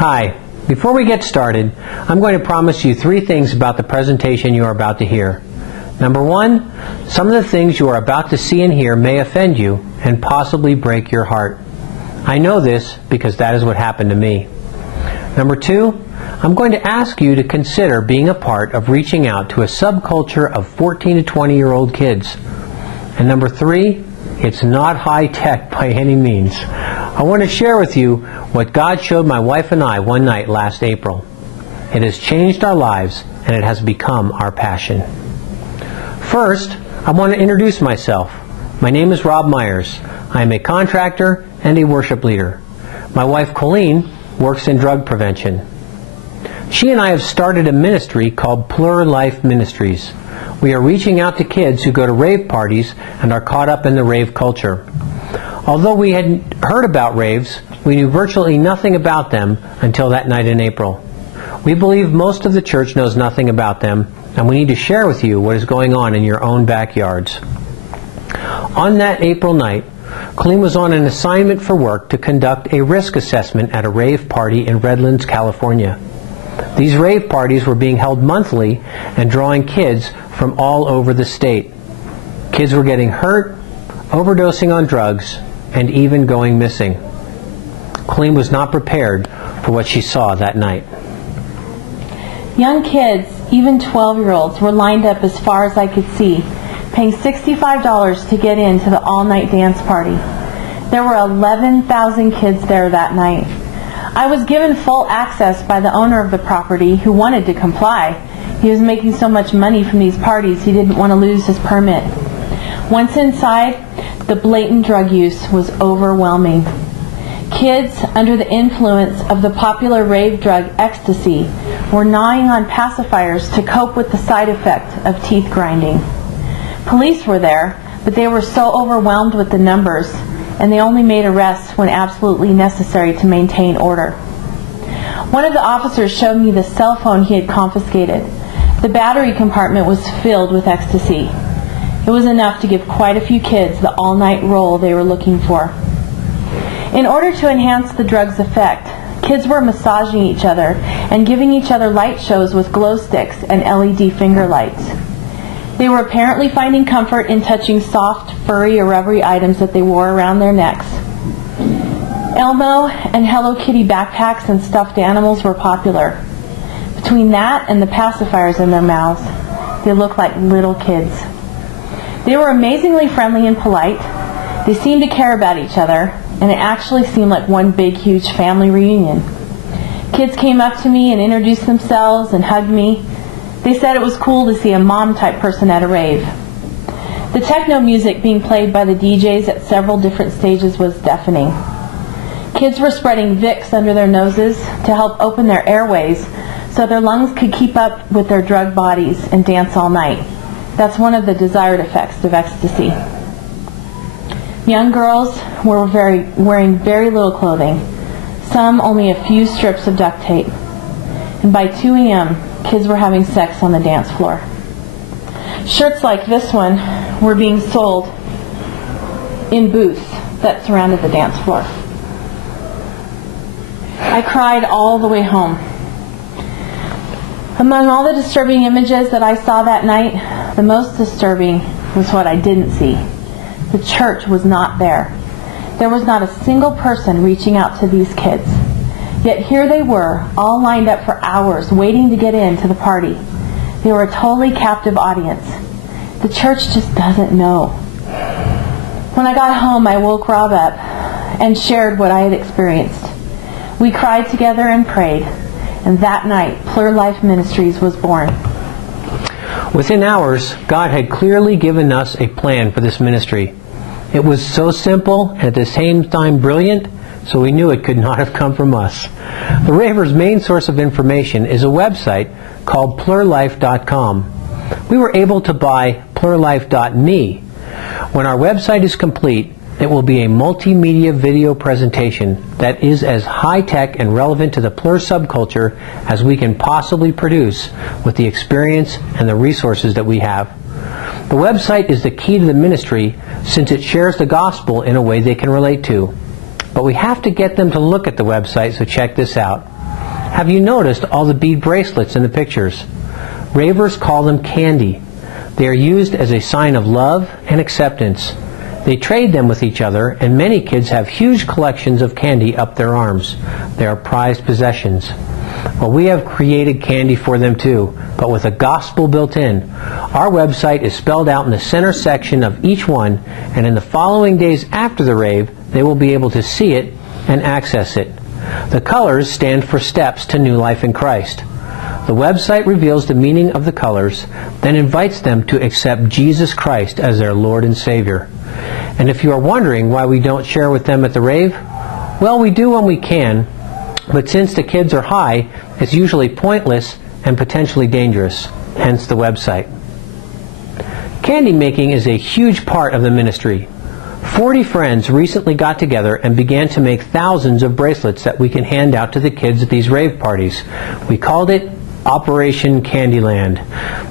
Hi. Before we get started, I'm going to promise you 3 things about the presentation you are about to hear. Number 1, some of the things you are about to see and hear may offend you and possibly break your heart. I know this because that is what happened to me. Number 2, I'm going to ask you to consider being a part of reaching out to a subculture of 14 to 20-year-old kids. And number 3, it's not high-tech by any means. I want to share with you what God showed my wife and I one night last April. It has changed our lives, and it has become our passion. First, I want to introduce myself. My name is Rob Myers. I am a contractor and a worship leader. My wife Colleen works in drug prevention. She and I have started a ministry called Plur Life Ministries. We are reaching out to kids who go to rave parties and are caught up in the rave culture. Although we had heard about raves, we knew virtually nothing about them until that night in April. We believe most of the church knows nothing about them, and we need to share with you what is going on in your own backyards. On that April night, Colleen was on an assignment for work to conduct a risk assessment at a rave party in Redlands, California. These rave parties were being held monthly and drawing kids from all over the state. Kids were getting hurt, overdosing on drugs, and even going missing. Colleen was not prepared for what she saw that night. Young kids, even 12-year-olds, were lined up as far as I could see, paying $65 to get into the all-night dance party. There were 11,000 kids there that night. I was given full access by the owner of the property who wanted to comply. He was making so much money from these parties he didn't want to lose his permit. Once inside, the blatant drug use was overwhelming. Kids, under the influence of the popular rave drug ecstasy, were gnawing on pacifiers to cope with the side effect of teeth grinding. Police were there, but they were so overwhelmed with the numbers, and they only made arrests when absolutely necessary to maintain order. One of the officers showed me the cell phone he had confiscated. The battery compartment was filled with ecstasy. It was enough to give quite a few kids the all-night roll they were looking for. In order to enhance the drug's effect, kids were massaging each other and giving each other light shows with glow sticks and LED finger lights. They were apparently finding comfort in touching soft, furry, or rubbery items that they wore around their necks. Elmo and Hello Kitty backpacks and stuffed animals were popular. Between that and the pacifiers in their mouths, they looked like little kids. They were amazingly friendly and polite. They seemed to care about each other, and it actually seemed like one big, huge family reunion. Kids came up to me and introduced themselves and hugged me. They said it was cool to see a mom-type person at a rave. The techno music being played by the DJs at several different stages was deafening. Kids were spreading Vicks under their noses to help open their airways so their lungs could keep up with their drug bodies and dance all night. That's one of the desired effects of ecstasy. Young girls were wearing very little clothing, some only a few strips of duct tape. And by 2 a.m., kids were having sex on the dance floor. Shirts like this one were being sold in booths that surrounded the dance floor. I cried all the way home. Among all the disturbing images that I saw that night, the most disturbing was what I didn't see. The church was not there. There was not a single person reaching out to these kids. Yet here they were, all lined up for hours, waiting to get into the party. They were a totally captive audience. The church just doesn't know. When I got home, I woke Rob up and shared what I had experienced. We cried together and prayed, and that night, Plur Life Ministries was born. Within hours, God had clearly given us a plan for this ministry. It was so simple and at the same time brilliant, so we knew it could not have come from us. The Raver's main source of information is a website called plurlife.com. We were able to buy plurlife.me. When our website is complete, it will be a multimedia video presentation that is as high-tech and relevant to the Plur subculture as we can possibly produce with the experience and the resources that we have. The website is the key to the ministry since it shares the gospel in a way they can relate to. But we have to get them to look at the website, so check this out. Have you noticed all the bead bracelets in the pictures? Ravers call them candy. They are used as a sign of love and acceptance. They trade them with each other, and many kids have huge collections of candy up their arms. They are prized possessions. Well, we have created candy for them too, but with a gospel built in. Our website is spelled out in the center section of each one, and in the following days after the rave, they will be able to see it and access it. The colors stand for steps to new life in Christ. The website reveals the meaning of the colors, then invites them to accept Jesus Christ as their Lord and Savior. And if you are wondering why we don't share with them at the rave, well, we do when we can, but since the kids are high, it's usually pointless and potentially dangerous, hence the website. Candy making is a huge part of the ministry. 40 friends recently got together and began to make thousands of bracelets that we can hand out to the kids at these rave parties. We called it Operation Candyland.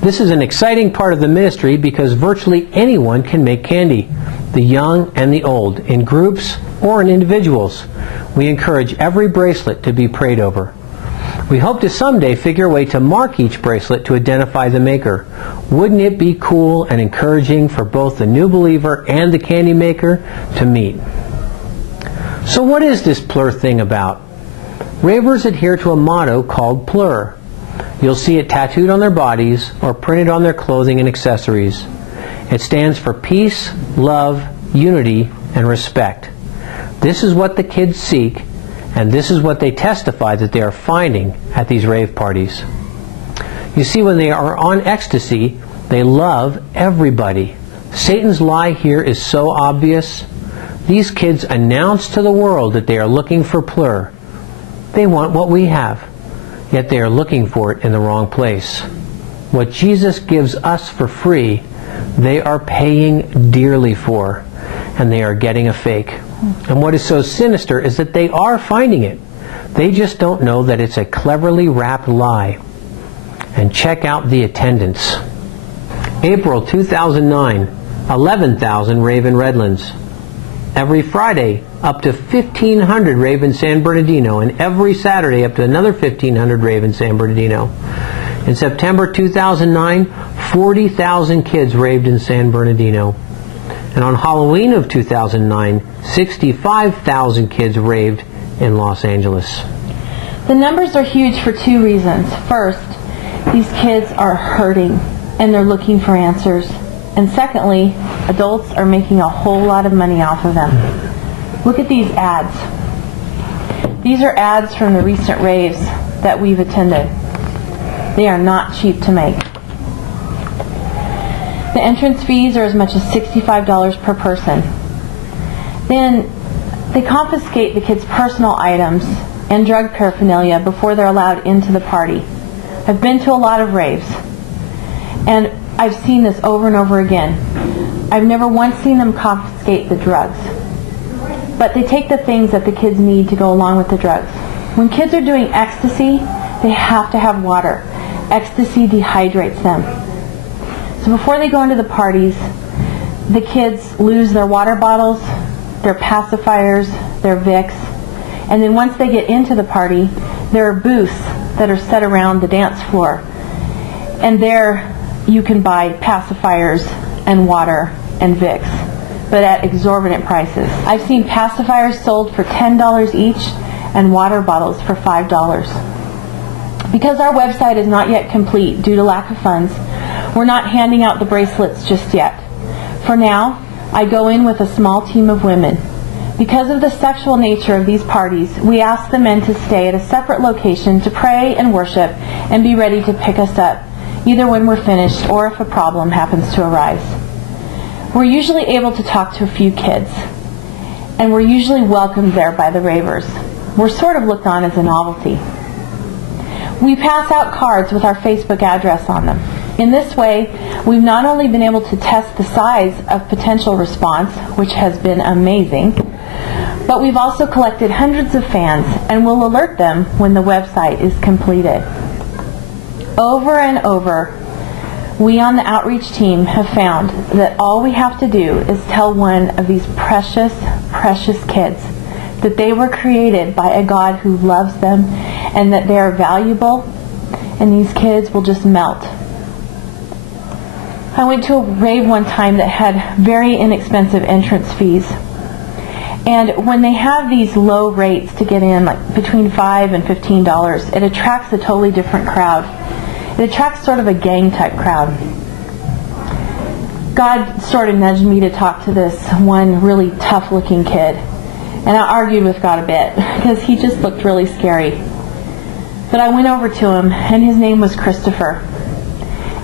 This is an exciting part of the ministry because virtually anyone can make candy, the young and the old, in groups or in individuals. We encourage every bracelet to be prayed over. We hope to someday figure a way to mark each bracelet to identify the maker. Wouldn't it be cool and encouraging for both the new believer and the candy maker to meet? So what is this plur thing about? Ravers adhere to a motto called plur. You'll see it tattooed on their bodies or printed on their clothing and accessories. It stands for peace, love, unity, and respect. This is what the kids seek, and this is what they testify that they are finding at these rave parties. You see, when they are on ecstasy, they love everybody. Satan's lie here is so obvious. These kids announce to the world that they are looking for plur. They want what we have, yet they are looking for it in the wrong place. What Jesus gives us for free, they are paying dearly for, and they are getting a fake. And what is so sinister is that they are finding it. They just don't know that it's a cleverly wrapped lie. And check out the attendance. April 2009, 11,000 rave in Redlands. Every Friday, up to 1,500 rave in San Bernardino, and every Saturday up to another 1,500 rave in San Bernardino. In September 2009, 40,000 kids raved in San Bernardino. And on Halloween of 2009, 65,000 kids raved in Los Angeles. The numbers are huge for two reasons. First, these kids are hurting and they're looking for answers. And secondly, adults are making a whole lot of money off of them. Look at these ads. These are ads from the recent raves that we've attended. They are not cheap to make. The entrance fees are as much as $65 per person. Then they confiscate the kids' personal items and drug paraphernalia before they're allowed into the party. I've been to a lot of raves, and I've seen this over and over again. I've never once seen them confiscate the drugs. But they take the things that the kids need to go along with the drugs. When kids are doing ecstasy, they have to have water. Ecstasy dehydrates them. So before they go into the parties, the kids lose their water bottles, their pacifiers, their Vicks, and then once they get into the party, there are booths that are set around the dance floor. And there you can buy pacifiers and water and Vicks, but at exorbitant prices. I've seen pacifiers sold for $10 each and water bottles for $5. Because our website is not yet complete due to lack of funds, we're not handing out the bracelets just yet. For now, I go in with a small team of women. Because of the sexual nature of these parties, we ask the men to stay at a separate location to pray and worship and be ready to pick us up, either when we're finished or if a problem happens to arise. We're usually able to talk to a few kids, and we're usually welcomed there by the ravers. We're sort of looked on as a novelty. We pass out cards with our Facebook address on them. In this way, we've not only been able to test the size of potential response, which has been amazing, but we've also collected hundreds of fans and will alert them when the website is completed. Over and over, we on the outreach team have found that all we have to do is tell one of these precious, precious kids that they were created by a God who loves them and that they are valuable, and these kids will just melt. I went to a rave one time that had very inexpensive entrance fees. And when they have these low rates to get in, like between $5 and $15, it attracts a totally different crowd. It attracts sort of a gang type crowd. God sort of nudged me to talk to this one really tough looking kid. And I argued with God a bit because he just looked really scary. But I went over to him, and his name was Christopher.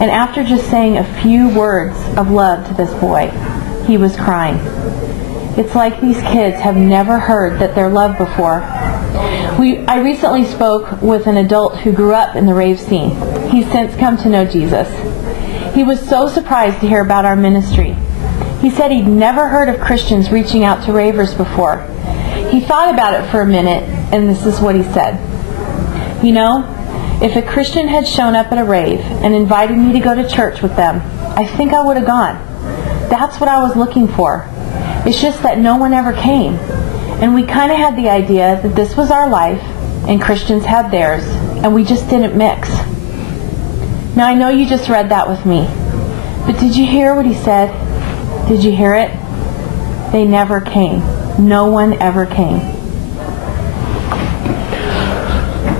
And after just saying a few words of love to this boy, he was crying. It's like these kids have never heard that they're loved before. I recently spoke with an adult who grew up in the rave scene. He's since come to know Jesus. He was so surprised to hear about our ministry. He said he'd never heard of Christians reaching out to ravers before. He thought about it for a minute, and this is what he said. You know, if a Christian had shown up at a rave and invited me to go to church with them, I think I would have gone. That's what I was looking for. It's just that no one ever came. And we kind of had the idea that this was our life and Christians had theirs, and we just didn't mix. Now I know you just read that with me, but did you hear what he said? Did you hear it? They never came. No one ever came.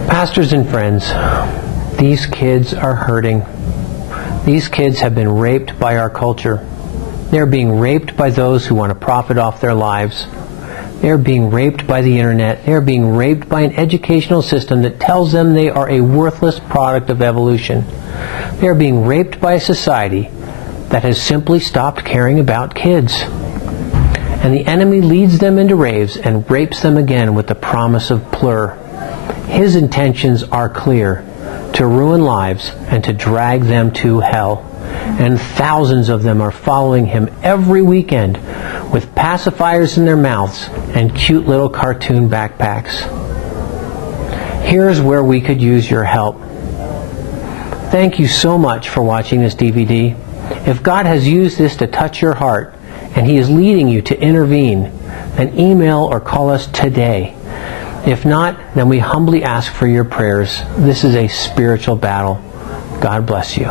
Pastors and friends, these kids are hurting. These kids have been raped by our culture. They're being raped by those who want to profit off their lives. They're being raped by the internet. They're being raped by an educational system that tells them they are a worthless product of evolution. They're being raped by a society that has simply stopped caring about kids. And the enemy leads them into raves and rapes them again with the promise of plur. His intentions are clear: to ruin lives and to drag them to hell. And thousands of them are following him every weekend with pacifiers in their mouths and cute little cartoon backpacks. Here's where we could use your help. Thank you so much for watching this DVD. If God has used this to touch your heart and he is leading you to intervene, then email or call us today. If not, then we humbly ask for your prayers. This is a spiritual battle. God bless you.